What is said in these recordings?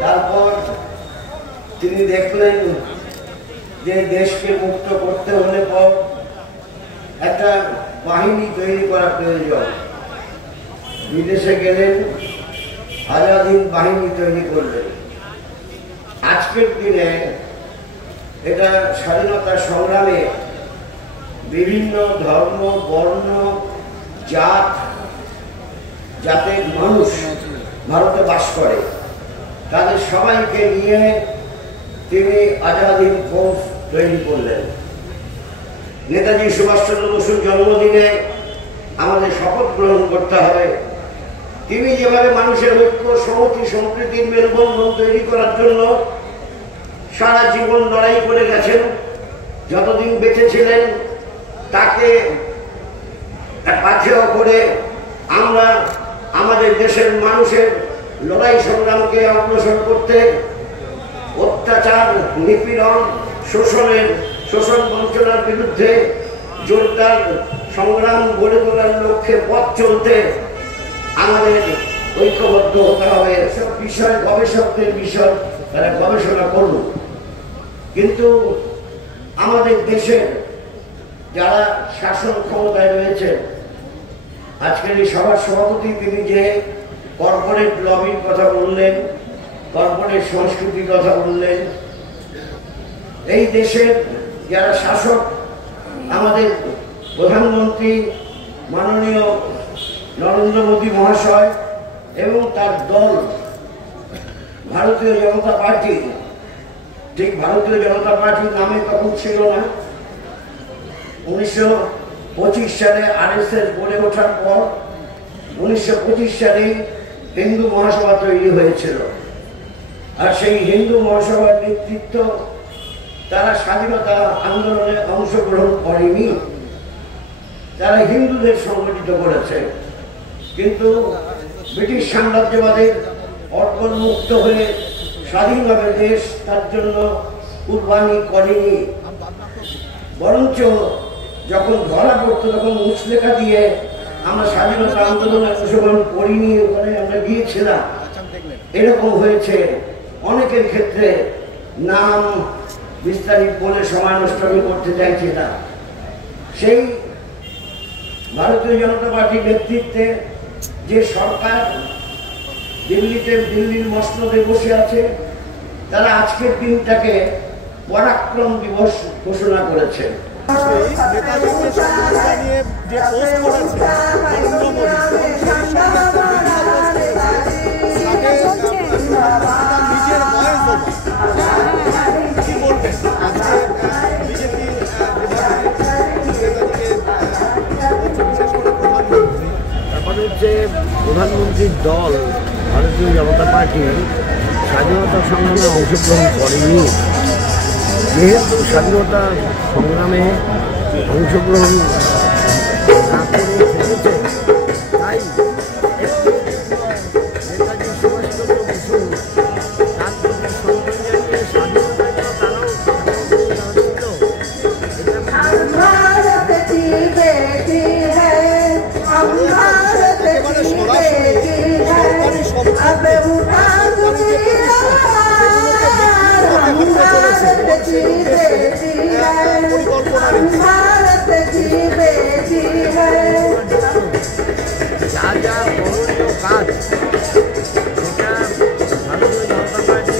তারপর তিনি দেখলেন যে দেশকে মুক্ত করতে হলে পর একটা বাহিনী তৈরি করা প্রয়োজন। বিদেশে গেলেন, আজাদ হিন্দ বাহিনী তৈরি করলেন। আজকের দিনে এটা স্বাধীনতা সংগ্রামে বিভিন্ন ধর্ম, বর্ণ, জাতের মানুষ ভারতে বাস করে, তাদের সবাইকে নিয়ে তিনি আজাদ হিন্দ ফৌজ তৈরি করলেন। নেতাজি সুভাষচন্দ্র বসুর জন্মদিনে আমাদের শপথ গ্রহণ করতে হবে। তিনি যেভাবে মানুষের ঐক্য, সংহতি, সম্প্রীতির মেলবন্ধন তৈরি করার জন্য সারা জীবন লড়াই করে গেছেন, যতদিন বেঁচে ছিলেন তাকে পাথেয় করে আমরা আমাদের দেশের মানুষের লড়াই সংগ্রামকে অগ্রসর করতে, অত্যাচার, নিপীড়ন, শোষণ বঞ্চনার বিরুদ্ধে জোরদার সংগ্রাম গড়ে তোলার লক্ষ্যে পথ চলতে আমাদের ঐক্যবদ্ধ হতে হবে। এসব বিষয় গবেষকদের বিষয়, তারা গবেষণা করল। কিন্তু আমাদের দেশের যারা শাসন ক্ষমতায় রয়েছে, আজকের এই সভার সভাপতি তিনি যে কর্পোরেট লবির কথা বললেন, কর্পোরেট সংস্কৃতির কথা বললেন, এই দেশের যারা শাসক, আমাদের প্রধানমন্ত্রী মাননীয় নরেন্দ্র মোদী মহাশয় এবং তার দল ভারতীয় জনতা পার্টি, ঠিক ভারতীয় জনতা পার্টির নামে তখন ছিল না। 1925 সালে RSS গড়ে ওঠার পর 1925 সালে হিন্দু মহাসভা তৈরি হয়েছিল। আর সেই হিন্দু মহাসভার নেতৃত্ব তারা স্বাধীনতা আন্দোলনে অংশগ্রহণ করেনি, তারা হিন্দুদের সংগঠিত করেছে। কিন্তু ব্রিটিশ সাম্রাজ্যবাদের অর্পণমুক্ত হয়ে স্বাধীনভাবে দেশ তার জন্য কুরবানি করেনি, বরঞ্চ যখন ধরা পড়তো তখন মুচলেখা দিয়ে আমরা স্বাধীনতা আন্দোলনে অংশগ্রহণ করিনি, ওখানে আমরা গিয়েছিলাম। এরকম হয়েছে অনেকের ক্ষেত্রে। নাম বিস্তারিত বলে সময় নষ্ট আমি করতে চাইছি না। সেই ভারতীয় জনতা পার্টির নেতৃত্বে যে সরকার দিল্লির মসনদে বসে আছে, তারা আজকের দিনটাকে পরাক্রম দিবস ঘোষণা করেছে। প্রধানমন্ত্রীর দল ভারতীয় জনতা পার্টি স্বাধীনতা সংগ্রামে অংশগ্রহণ করেনি। যেহেতু স্বাধীনতা সংগ্রামে অংশগ্রহণ না করে ফেলেছে, তাই নেতাজি সুভাষচন্দ্র বসু তার প্রতি সম্মান জানিয়ে স্বাধীনতার জন্য তারাও যা যা করণীয় কাজ সেটা ভারতীয় জনতা পার্টি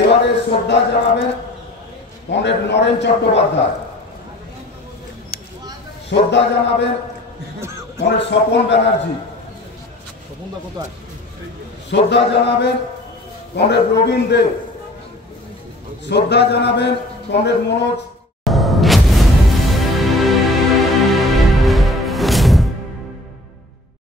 এবারে শ্রদ্ধা জানাবেন কমরেড নরেন চট্টোপাধ্যায়, শ্রদ্ধা জানাবেন কমরেড স্বপন ব্যানার্জি, শ্রদ্ধা জানাবেন কমরেড রবীন দেব, শ্রদ্ধা জানাবেন কমরেড মনোজ